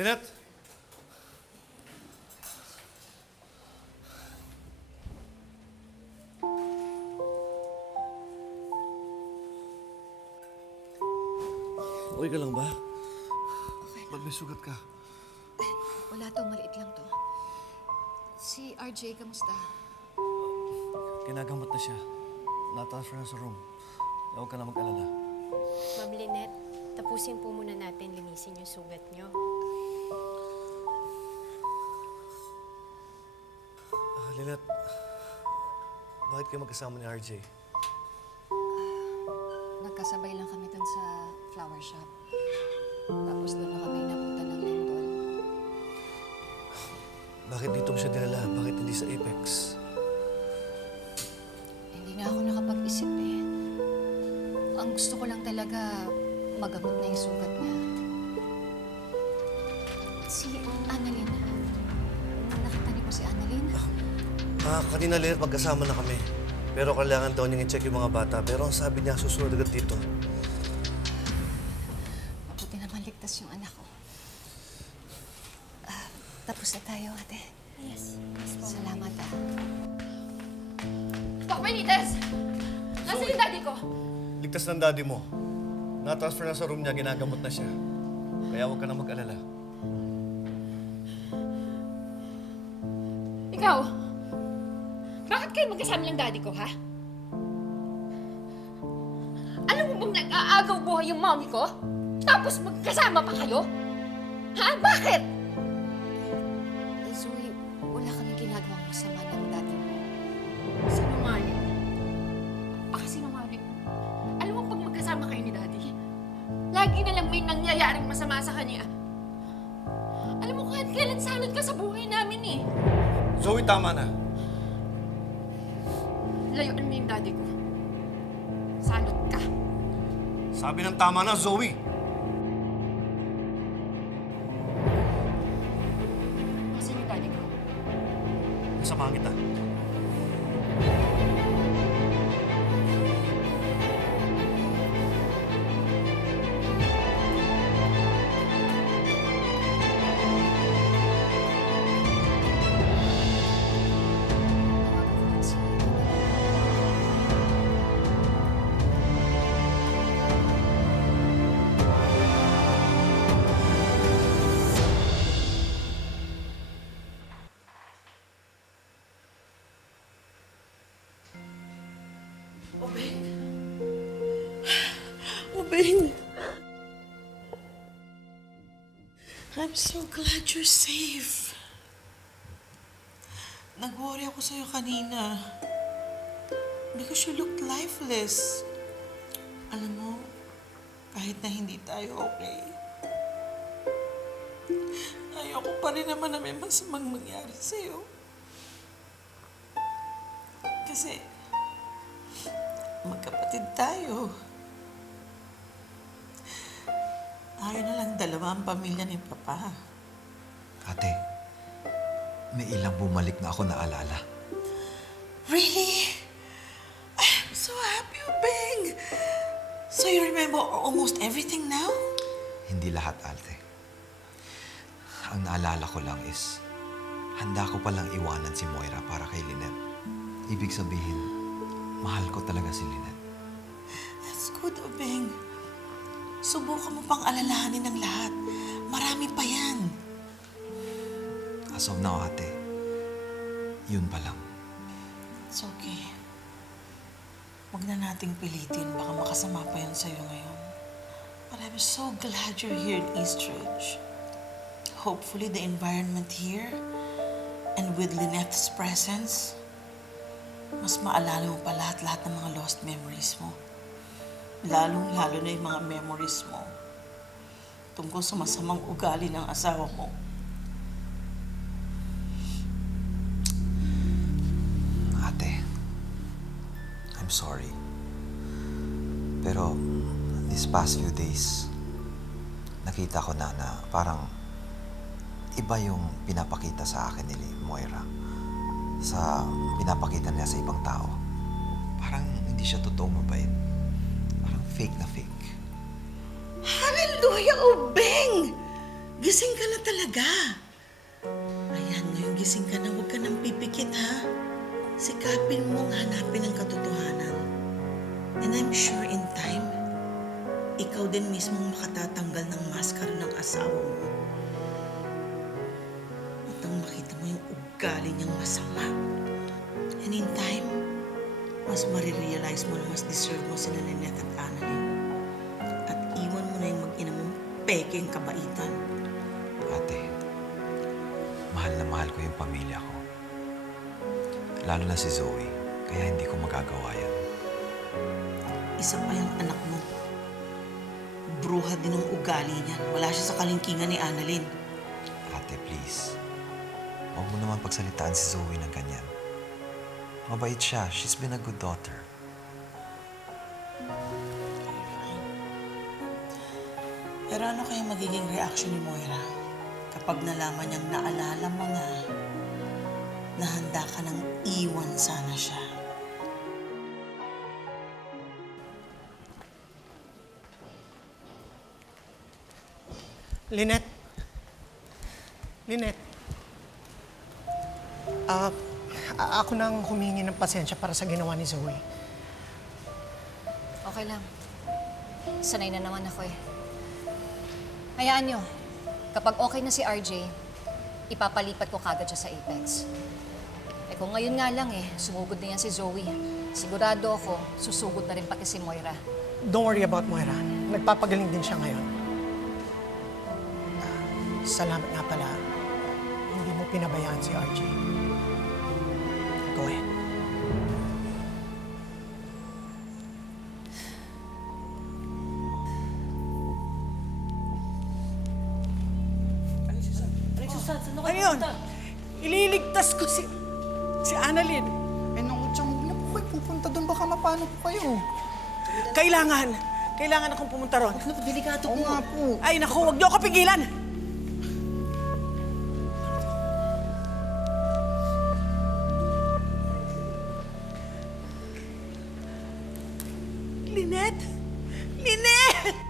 Lynette! Okay ka lang ba? Ba't may sugat ka? Wala to, maliit lang to. Si RJ, kamusta? Kinagamot na siya. Na-transfer na sa room. Huwag ka na mag-alala. Ma'am Lynette, tapusin po muna natin linisin yung sugat niyo. Lynette, bakit kayo magkasama ni RJ? Nagkasabay lang kami dun sa flower shop. Tapos doon na kami napunta ng lindol. Bakit dito mo siya dinala? Bakit hindi sa Apex? Hindi na ako nakapag-isip eh. Ang gusto ko lang talaga, magamot na yung sugat niya. Si Annalyn. Nakita niyo po si Annalyn? Kanina Lynette, magkasama na kami. Pero kailangan daw niyang i-check yung mga bata. Pero ang sabi niya, susunod agad dito. Mabuti naman ligtas yung anak ko. Tapos na tayo, ate. Yes. Salamat, ah. Doc Benitez! Nasaan yung daddy ko? Ligtas ng daddy mo. Na-transfer na sa room niya, ginagamot na siya. Kaya huwag ka na mag-alala. Ikaw, bakit kayo magkasama ng daddy ko, ha? Alam mo bang nag-aagaw buhay yung mommy ko? Tapos magkasama pa kayo? Ha? Bakit? Zoe, wala kami ginagawang masama ng daddy mo. Sinungaling. Sinungaling. Alam mo pag magkasama kayo ni daddy, lagi na lang may nangyayaring masama sa kanya. Alam mo kahit kailan salot ka sa buhay namin eh. Zoe, tama na. Layuan mo yung daddy ko. Salot ka. Sabi ng tama na, Zoe. Nasaan yung daddy ko? Nasamahan kita. Si Obeng! I'm so glad you're safe. Nag-worry ako sa'yo kanina. Because you looked lifeless. Alam mo, kahit na hindi tayo okay, ayoko pa rin naman na may masamang mangyari sa'yo. Kasi, magkapatid tayo. Tayo na lang dalawa ang pamilya ni Papa. Ate, may ilang bumalik na ako naalala. Really? I'm so happy, Obeng! So you remember almost everything now? Hindi lahat, ate. Ang naalala ko lang is, handa ko palang iwanan si Moira para kay Lynette. Ibig sabihin, mahal ko talaga si Lynette. That's good, Obeng. Subukan mo pang alalahanin ng lahat. Marami pa yan. As of now, ate, yun pa lang. It's okay. Huwag na nating pilitin. Baka makasama pa yan sa'yo ngayon. But I'm so glad you're here in Eastridge. Hopefully the environment here and with Lynette's presence, mas maalala mo pa lahat-lahat ng mga lost memories mo. Lalong-lalo na yung mga memories mo tungkol sa masamang ugali ng asawa mo. Ate, I'm sorry. Pero, these past few days, nakita ko na parang iba yung pinapakita sa akin ni Moira sa pinapakita niya sa ibang tao. Parang hindi siya totoong mabait. Parang fake na fake. Hallelujah, Obeng! Gising ka na talaga. Ayan, ngayon gising ka na. Huwag ka nang pipikit, ha? Sikapin mong hanapin ang katotohanan. And I'm sure in time, ikaw din mismong makatatanggal ng maskara ng asawa mo. At ang makita mo yung ugali niyang masama. And in time, mas marirealize mo na mas deserve mo sila Lynette at Annalyn. At iwan mo na yung mag-ina mong peking kabaitan. Ate, mahal na mahal ko yung pamilya ko. Lalo na si Zoe, kaya hindi ko magagawa yan. Isa pa yung anak mo. Bruha din ang ugali niyan. Wala siya sa kalingkingan ni Annalyn. Ate, please. Huwag mo naman pagsalitaan si Zoe ng ganyan. Mabait siya. She's been a good daughter. Pero ano kaya magiging reaction ni Moira kapag nalaman niyang naalala mo na handa ka nang iwan sana siya? Lynette. Lynette. Ako nang humingi ng pasensya para sa ginawa ni Zoe. Okay lang. Sanay na naman ako eh. Hayaan nyo, kapag okay na si RJ, ipapalipat ko kagad siya sa Apex. Eh kung ngayon nga lang sumugod na yan si Zoe. Sigurado ako, susugod na rin pati si Moira. Don't worry about Moira. Nagpapagaling din siya ngayon. Salamat nga pala. Hindi mo pinabayaan si RJ. Go ahead. Ano yun? Ililigtas ko si Annalyn. Eh, naku, Chang, huwag na po kayo pupunta doon. Baka mapano po kayo. Kailangan akong pumunta ron. Naku, delikado po. Oo nga po. Ay naku, huwag niyo ako pigilan! Lynette! Lynette!